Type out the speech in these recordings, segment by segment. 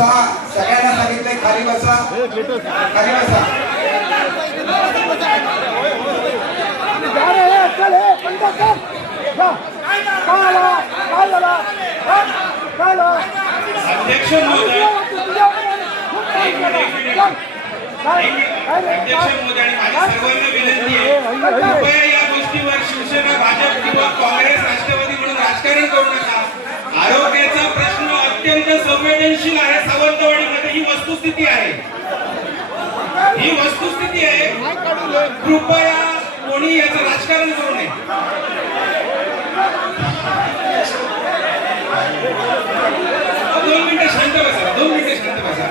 बसा. सगळ्यांना सांगितलंय खाली बसा, खाली बसा. अध्यक्ष महोदय, अध्यक्ष महोदय आणि माझी सर्वांना विनंती आहे, कृपया या गोष्टीवर शिवसेना, भाजप किंवा काँग्रेस, राष्ट्रवादी म्हणून राजकारण करू नका. आरोग्याचा प्रश्न अत्यंत संवेदनशील आहे. सावंतवाडीमध्ये ही वस्तुस्थिती आहे, ही वस्तुस्थिती आहे. कृपया कोणी याचं राजकारण करू नये. दोन मिनिटं शांत बसा, 2 मिनिटं शांत बसा.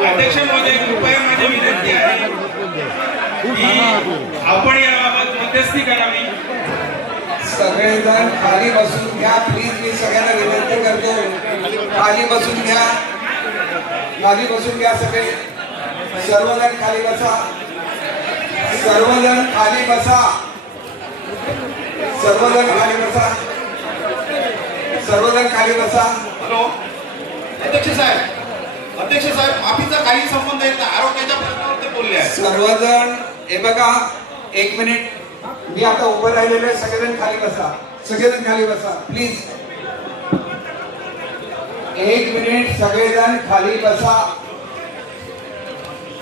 अध्यक्ष महोदय, कृपया माझी विनंती आहे की आपण याबाबत मध्यस्थी करावी. सगळेजण खाली बसून घ्या प्लीज. मी सगळ्यांना विनंती करतो, खाली बसून घ्या, खाली बसून घ्या. सगळे सर्वजण खाली बसा, सर्वजण खाली बसा, सर्वजण खाली बसा, सर्वजण खाली बसा. हॅलो अध्यक्ष साहेब, अध्यक्ष साहेब, माफीचा काही संबंध येत नाही. आरोग्याच्या प्रश्नावर ते बोलले आहेत. सर्वजण हे बघा, 1 मिनिट. मी आता उभं राहिलेले, सगळेजण खाली बसा, सगळेजण खाली बसा प्लीज. 1 मिनिट, सगळेजण खाली बसा.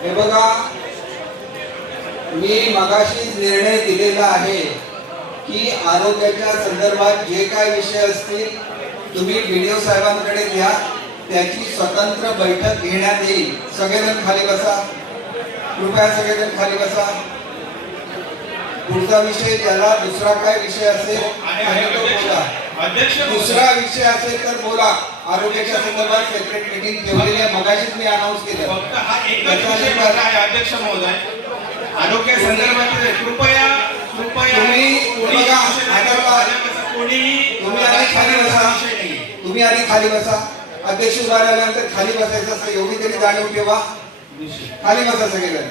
हे बघा, मी मगाशीच निर्णय दिलेला आहे की आरोग्याच्या संदर्भात जे काय विषय असतील तुम्ही व्हिडिओ साहेबांकडे द्या, त्याची स्वतंत्र बैठक घेण्यात येईल. सगळेजण खाली बसा, कृपया सगळेजण खाली बसा. पुढचा विषय ज्याला दुसरा काय विषय असेल तो बोला. दुसरा विषय असेल तर बोला. आरोग्याच्या संदर्भात सेपरेट मीटिंग ठेवलेली आहे, मगाशीच मी अनाऊन्स केलं. फक्त हा एकच विषय आहे अध्यक्ष महोदय, आरोग्य संदर्भात. कृपया तुम्ही बघा, तुम्ही आधी खाली बसा, तुम्ही आधी खाली बसा. अध्यक्ष उभा राहिल्यानंतर खाली बसायचं असं एवढी तरी जाणीव ठेवा. खाली बसा सगळेजण,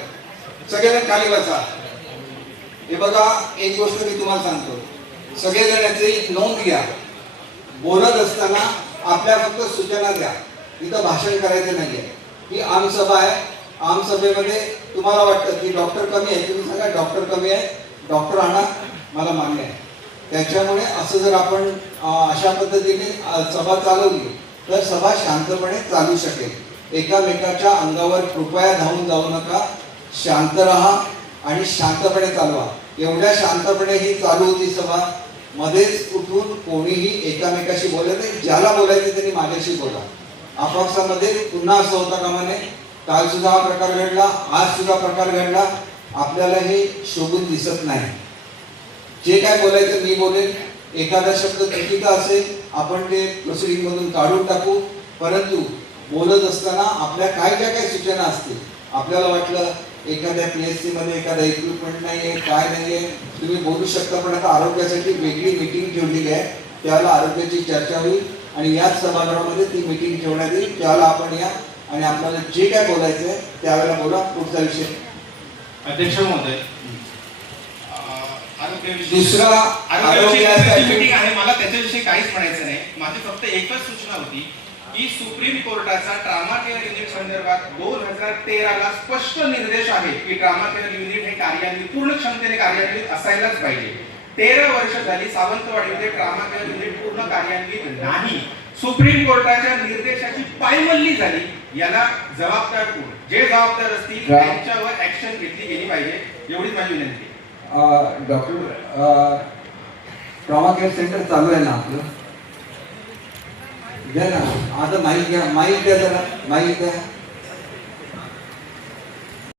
सगळेजण खाली बसा. हे बघा, एक गोष्ट मी तुम्हाला सांगतो, सगळेजण याची नोंद घ्या. बोलत असताना आपल्या फक्त सूचना द्या. इथं भाषण करायचं नाहीये. ही आमसभा आहे. आमसभेमध्ये तुम्हाला वाटतं की डॉक्टर कमी आहे, तुम्ही सांगा डॉक्टर कमी आहे, डॉक्टर आणा, मला मान्य आहे. त्याच्यामुळे असं जर आपण अशा पद्धतीने सभा चालवली तर सभा शांतपणे चालू शकेल. एकामेकाच्या अंगावर कृपया धावून जाऊ नका. शांत राहा आणि शांतपणे चालवा. एवढ्या शांतपणे ही चालू होती सभा. मध्येच उठून कोणीही एकामेकाशी बोलत नाही. ज्याला बोलायचे त्यांनी माझ्याशी बोला. आपापसामध्ये पुन्हा असं होता कामा नये. काल सुद्धा हा प्रकार घडला, आज सुद्धा प्रकार घडला. आपल्याला हे शोभून दिसत नाही. जे काय बोलायचं मी बोलेन. एखादा शब्द चुकीचा असेल आपण ते प्रोसिडिंग मधून काढून टाकू. परंतु बोलत असताना आपल्या काय ज्या काही सूचना असतील, आपल्याला वाटलं एखाद्या PSC मध्ये एखादा इक्विपमेंट नाहीये, काय नाहीये, तुम्ही बोलू शकता. पण आता आरोग्यासाठी वेगळी मीटिंग ठेवलेली आहे, त्याला आरोग्याची चर्चा होईल आणि याच सभागृहामध्ये ती मीटिंग ठेवण्यात येईल. त्याला आपण या आणि आपल्याला जे काय बोलायचंय त्यावेळेला बोला. पुढचा विषय अध्यक्ष महोदय, दुसरा मीटिंग आहे, मला त्याच्याविषयी काहीच म्हणायचं नाही. माझी फक्त एकच सूचना होती की सुप्रीम कोर्टाचा ट्रामा केअर युनिट संदर्भात 2013 ला स्पष्ट निर्देश आहे की ट्रामा केअर युनिट हे कार्यान्वित, पूर्ण क्षमतेने कार्यान्वित असायलाच पाहिजे. 13 वर्ष झाली सावंतवाडीमध्ये ट्रामा केअर युनिट पूर्ण कार्यान्वित नाही. सुप्रीम कोर्टाच्या निर्देशाची पायमल्ली झाली. याला जबाबदार कोण? जे जबाबदार असतील त्यांच्यावर ऍक्शन घेतली गेली पाहिजे, एवढीच माझी विनंती. डॉक्टर, ट्रॉमा केअर सेंटर चालू आहे ना आपलं? द्या ना आता, माईक घ्या, माईक द्या जरा, माईक द्या.